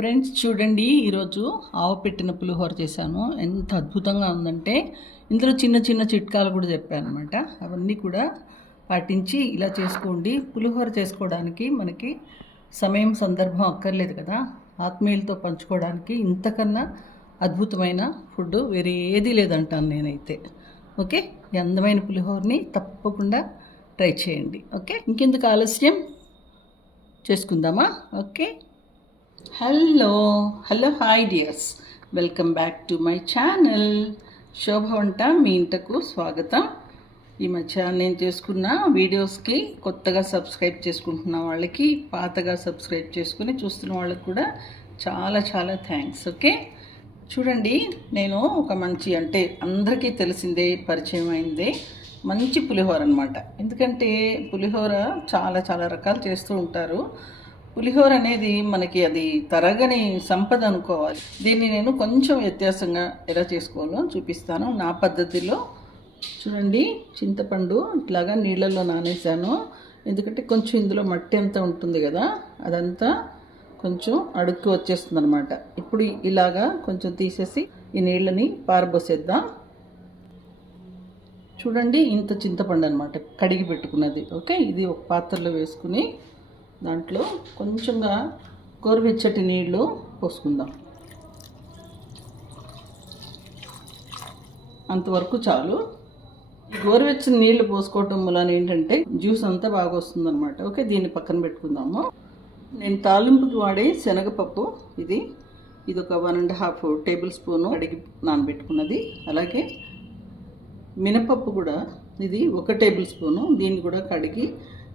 Friends చూడండి, ఈరోజు ఆవు పెట్టిన పులిహోర చేశాను. ఎంత అద్భుతంగా ఉందంటే ఇందులో చిన్న చిన్న చిట్కాలు కూడా చెప్పాను అనమాట. అవన్నీ కూడా పాటించి ఇలా చేసుకోండి. పులిహోర చేసుకోవడానికి మనకి సమయం సందర్భం అక్కర్లేదు కదా. ఆత్మీయులతో పంచుకోవడానికి ఇంతకన్నా అద్భుతమైన ఫుడ్ వేరే ఏది లేదంటాను నేనైతే. ఓకే, ఈ అందమైన పులిహోరని తప్పకుండా ట్రై చేయండి. ఓకే, ఇంకెందుకు ఆలస్యం, చేసుకుందామా? Okay, hello hi dears, welcome back to my channel Shobha వంట మీ ఇంటకు స్వాగతం. ఈ మధ్య నేను చేసుకున్న వీడియోస్కి కొత్తగా సబ్స్క్రైబ్ చేసుకుంటున్న వాళ్ళకి, పాతగా సబ్స్క్రైబ్ చేసుకుని చూస్తున్న వాళ్ళకి కూడా చాలా చాలా థ్యాంక్స్. ఓకే, చూడండి, నేను ఒక మంచి, అంటే అందరికీ తెలిసిందే, పరిచయం అయిందే, మంచి పులిహోర అనమాట. ఎందుకంటే పులిహోర చాలా చాలా రకాలు చేస్తూ ఉంటారు. పులిహోర అనేది మనకి అది తరగని సంపద అనుకోవాలి. దీన్ని నేను కొంచెం వ్యత్యాసంగా ఎలా చేసుకోవాలో చూపిస్తాను నా పద్ధతిలో. చూడండి, చింతపండు ఇట్లాగా నీళ్ళల్లో నానేసాను. ఎందుకంటే కొంచెం ఇందులో మట్టి అంతా ఉంటుంది కదా, అదంతా కొంచెం అడుక్కు వచ్చేస్తుంది అనమాట. ఇప్పుడు ఇలాగా కొంచెం తీసేసి ఈ నీళ్ళని పారబోసేద్దాం. చూడండి, ఇంత చింతపండు అనమాట కడిగి పెట్టుకున్నది. ఓకే, ఇది ఒక పాత్రలో వేసుకుని దాంట్లో కొంచెంగా గోరువెచ్చటి నీళ్ళు పోసుకుందాం. అంతవరకు చాలు. గోరువెచ్చని నీళ్లు పోసుకోవటం వలన ఏంటంటే జ్యూస్ అంతా బాగా వస్తుందన్నమాట. ఓకే, దీన్ని పక్కన పెట్టుకుందాము. నేను తాలింపుకి వాడే శనగపప్పు ఇది ఒక 1.5 టేబుల్ స్పూను అడిగి నానబెట్టుకున్నది. అలాగే మినపప్పు కూడా ఇది 1 టేబుల్ స్పూను, దీన్ని కూడా కడిగి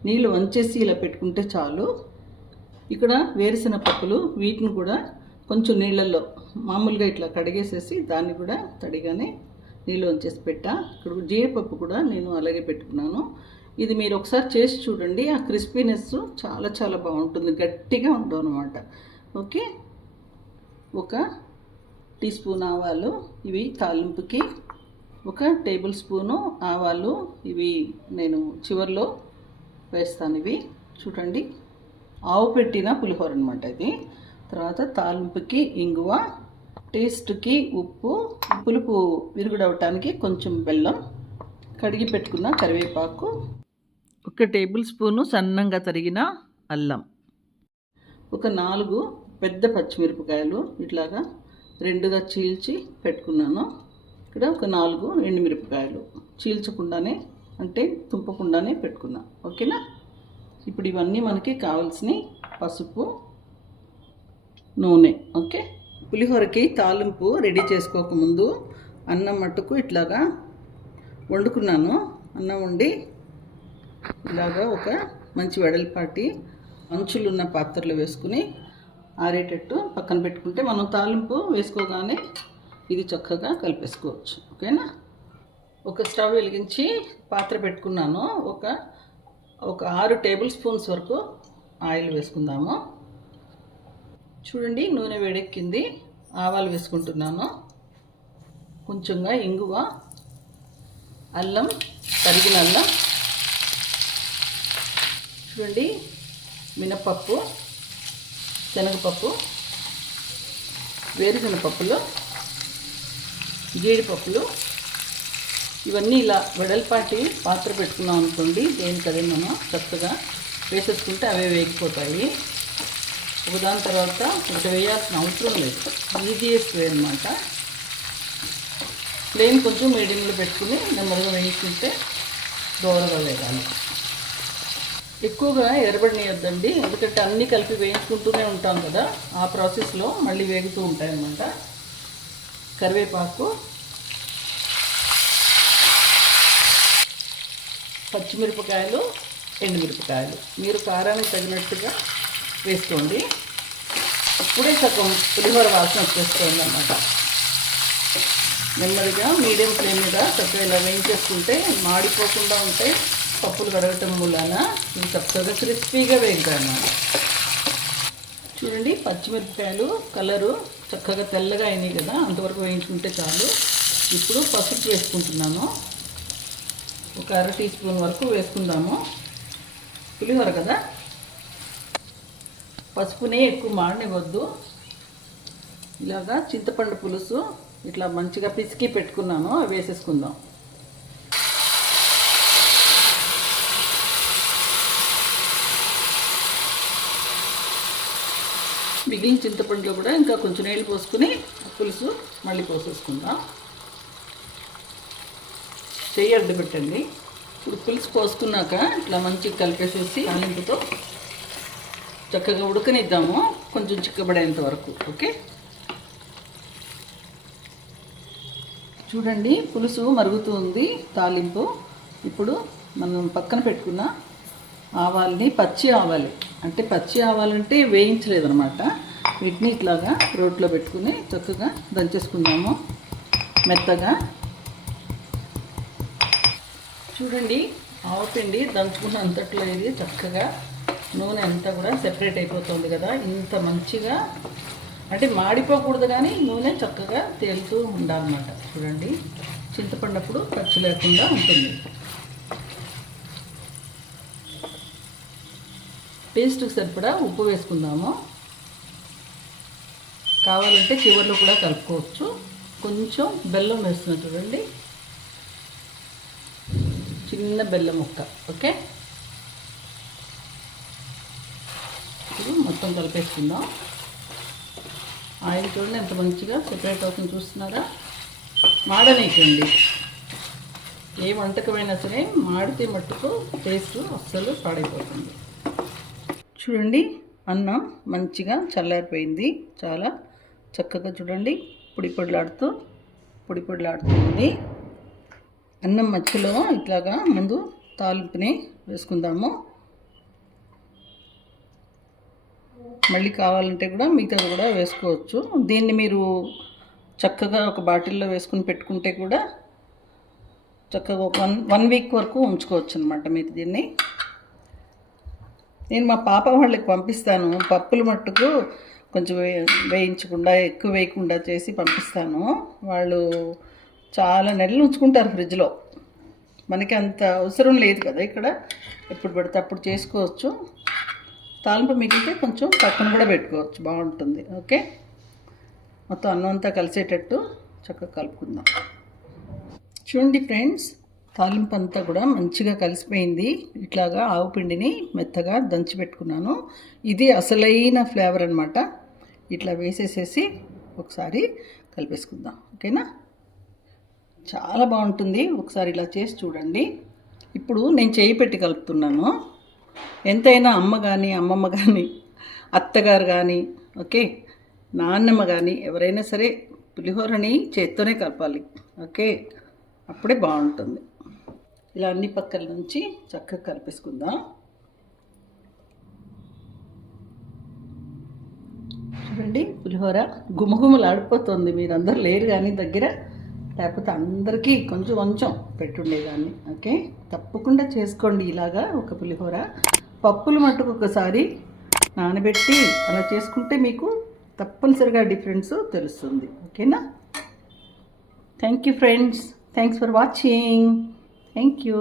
నీళ్ళు వంచేసి ఇలా పెట్టుకుంటే చాలు. ఇక్కడ వేరుశెనగ పప్పులు, వీటిని కూడా కొంచెం నీళ్ళల్లో మామూలుగా ఇట్లా కడిగేసేసి దాన్ని కూడా తడిగానే నీళ్ళు వంచేసి పెట్టా. ఇక్కడ జీడిపప్పు కూడా నేను అలాగే పెట్టుకున్నాను. ఇది మీరు ఒకసారి చేసి చూడండి, ఆ క్రిస్పీనెస్ చాలా చాలా బాగుంటుంది, గట్టిగా ఉంటుంది అనమాట. ఓకే, 1 టీ స్పూన్ ఆవాలు, ఇవి తాలింపుకి. 1 టేబుల్ స్పూను ఆవాలు, ఇవి నేను చివర్లో వేస్తాను. ఇవి చూడండి, ఆవు పెట్టిన పులిహోర అనమాట ఇది. తర్వాత తాలింపుకి ఇంగువ, టేస్ట్కి ఉప్పు, పులుపు విరుగుడవటానికి కొంచెం బెల్లం, కడిగి పెట్టుకున్న కరివేపాకు, 1 టేబుల్ స్పూను సన్నంగా తరిగిన అల్లం, 4 పెద్ద పచ్చిమిరపకాయలు ఇట్లాగా 2గా చీల్చి పెట్టుకున్నాను. ఇక్కడ 4 ఎండుమిరపకాయలు చీల్చకుండానే, అంటే తుంపకుండానే పెట్టుకున్నా. ఓకేనా, ఇప్పుడు ఇవన్నీ మనకి కావాల్సిన పసుపు, నూనె. ఓకే, పులిహోరకి తాలింపు రెడీ చేసుకోకముందు అన్నం మట్టుకు ఇట్లాగా వండుకున్నాను. అన్నం వండి ఇలాగా ఒక మంచి వెడల్పాటి అంచులున్న పాత్రలో వేసుకుని ఆరేటట్టు పక్కన పెట్టుకుంటే మనం తాలింపు వేసుకోగానే ఇది చక్కగా కలిపేసుకోవచ్చు. ఓకేనా, ఒక స్టవ్ వెలిగించి పాత్ర పెట్టుకున్నాను. ఒక 6 టేబుల్ స్పూన్స్ వరకు ఆయిల్ వేసుకుందాము. చూడండి, నూనె వేడెక్కింది. ఆవాలు వేసుకుంటున్నాను. కొంచెంగా ఇంగువ, అల్లం, తరిగిన అల్లం, చూడండి, మినపప్పు, శనగపప్పు, వేరుశెనగ పప్పులు, జీడిపప్పులు, ఇవన్నీ ఇలా వెడల్పాటి పాత్ర పెట్టుకున్నాం అనుకోండి, దేనికదే మనం చక్కగా వేసేసుకుంటే అవే వేగిపోతాయి. ఒకదాని తర్వాత ఒకటి వేయాల్సిన అవసరం లేదు, ఈజీయెస్ట్ వే అనమాట. ఫ్లేమ్ కొంచెం మీడియంలో పెట్టుకుని నెమ్మదిగా వేయించుకుంటే దోరగా వేగాలి. ఎక్కువగా ఎర్రబడినియొద్దండి, ఎందుకంటే అన్నీ కలిపి వేయించుకుంటూనే ఉంటాం కదా, ఆ ప్రాసెస్లో మళ్ళీ వేగుతూ ఉంటాయన్నమాట. కరివేపాకు, పచ్చిమిరపకాయలు, ఎండుమిరపకాయలు మీరు కారానికి తగినట్టుగా వేసుకోండి. ఇప్పుడే సగం పులిహోర వాసన వచ్చేస్తుంది అన్నమాట. నెమ్మదిగా మీడియం ఫ్లేమ్ మీద చక్కగా ఇలా వేయించేసుకుంటే మాడిపోకుండా ఉంటాయి. పప్పులు కడగటం మూలాన ఇవి చక్కగా క్రిస్పీగా వేగుతాయి అన్నమాట. చూడండి, పచ్చిమిరపకాయలు కలరు చక్కగా తెల్లగా అయినాయి కదా, అంతవరకు వేయించుకుంటే చాలు. ఇప్పుడు పసుపు వేసుకుంటున్నాను. 1/2 టీ స్పూన్ వరకు వేసుకుందాము. పులిహోర కదా, పసుపునే ఎక్కువ మాడనివ్వద్దు. ఇలాగా చింతపండు పులుసు ఇట్లా మంచిగా పిసికి పెట్టుకున్నాను, అవి వేసేసుకుందాం. మిగిలిన చింతపండులో కూడా ఇంకా కొంచెం నీళ్ళు పోసుకుని పులుసు మళ్ళీ పోసేసుకుందాం. చెయ్యి అడ్డు పెట్టండి. ఇప్పుడు పులుసు పోసుకున్నాక ఇట్లా మంచిగా కలిపేసేసి తాలింపుతో చక్కగా ఉడకనిద్దాము, కొంచెం చిక్కబడేంత వరకు. ఓకే, చూడండి పులుసు మరుగుతుంది, తాలింపు. ఇప్పుడు మనం పక్కన పెట్టుకున్న ఆవాల్ని, పచ్చి ఆవాలు అంటే పచ్చి ఆవాలంటే వేయించలేదన్నమాట, వీటిని ఇట్లాగా రోట్లో పెట్టుకుని చక్కగా దంచేసుకుందాము మెత్తగా. చూడండి ఆవపిండి దంచుకున్న అంతట్లో ఇది చక్కగా నూనె అంతా కూడా సెపరేట్ అయిపోతుంది కదా, ఇంత మంచిగా అంటే మాడిపోకూడదు కానీ నూనె చక్కగా తేలుతూ ఉండాలన్నమాట. చూడండి చింతపండు ఖర్చు లేకుండా ఉంటుంది. టేస్ట్కి సరిపడా ఉప్పు వేసుకుందాము, కావాలంటే చివరిలో కూడా కలుపుకోవచ్చు. కొంచెం బెల్లం వేస్తున్నా చూడండి, చిన్న బెల్లం ముక్క. ఓకే, ఇప్పుడు మొత్తం కలిపేసుకుందాం. ఆయిల్ చూడండి ఎంత మంచిగా సెపరేట్ అవుతుంది, చూస్తున్నారా? మాడనీయండి, ఏ వంటకమైనా సరే మాడితే మట్టుకు టేస్ట్ అస్సలు పాడైపోతుంది. చూడండి అన్నం మంచిగా చల్లారిపోయింది, చాలా చక్కగా చూడండి పొడి పొడిలాడుతుంది. అన్నం మధ్యలో ఇట్లాగా ముందు తాలింపుని వేసుకుందాము, మళ్ళీ కావాలంటే కూడా మిగతాది కూడా వేసుకోవచ్చు. దీన్ని మీరు చక్కగా ఒక బాటిల్లో వేసుకుని పెట్టుకుంటే కూడా చక్కగా వన్ వీక్ వరకు ఉంచుకోవచ్చు అనమాట మీరు దీన్ని. నేను మా పాప వాళ్ళకి పంపిస్తాను, పప్పులు మట్టుకు కొంచెం వేయించకుండా ఎక్కువ వేయకుండా చేసి పంపిస్తాను. వాళ్ళు చాలా నెలలు ఉంచుకుంటారు ఫ్రిడ్జ్లో, మనకి అంత అవసరం లేదు కదా, ఇక్కడ ఎప్పుడు పడితే అప్పుడు చేసుకోవచ్చు. తాలింపు మిగిలితే కొంచెం పక్కన కూడా పెట్టుకోవచ్చు, బాగుంటుంది. ఓకే, మొత్తం అన్నం అంతా కలిసేటట్టు చక్కగా కలుపుకుందాం. చూడండి ఫ్రెండ్స్, తాలింపు అంతా కూడా మంచిగా కలిసిపోయింది. ఇట్లాగా ఆవు పిండిని మెత్తగా దంచి పెట్టుకున్నాను, ఇది అసలైన ఫ్లేవర్ అనమాట. ఇట్లా వేసేసేసి ఒకసారి కలిపేసుకుందాం. ఓకేనా, చాలా బాగుంటుంది, ఒకసారి ఇలా చేసి చూడండి. ఇప్పుడు నేను చేయి పెట్టి కలుపుతున్నాను. ఎంతైనా అమ్మ కానీ, అమ్మమ్మ కానీ, అత్తగారు కానీ, ఓకే, నాన్నమ్మ కానీ ఎవరైనా సరే పులిహోరని చేత్తోనే కలపాలి. ఓకే, అప్పుడే బాగుంటుంది. ఇలా అన్ని పక్కల నుంచి చక్కగా కలిపేసుకుందాం. చూడండి పులిహోర గుమగుమలు ఆడిపోతుంది. మీరందరూ లేరు కానీ దగ్గర, లేకపోతే అందరికీ కొంచెం కొంచెం పెట్టుండేదాన్ని. ఓకే, తప్పకుండా చేసుకోండి ఇలాగా ఒక పులిహోర. పప్పులు మట్టుకు ఒకసారి నానబెట్టి అలా చేసుకుంటే మీకు తప్పనిసరిగా డిఫరెన్స్ తెలుస్తుంది. ఓకేనా, thank you friends, thanks for watching. Thank you.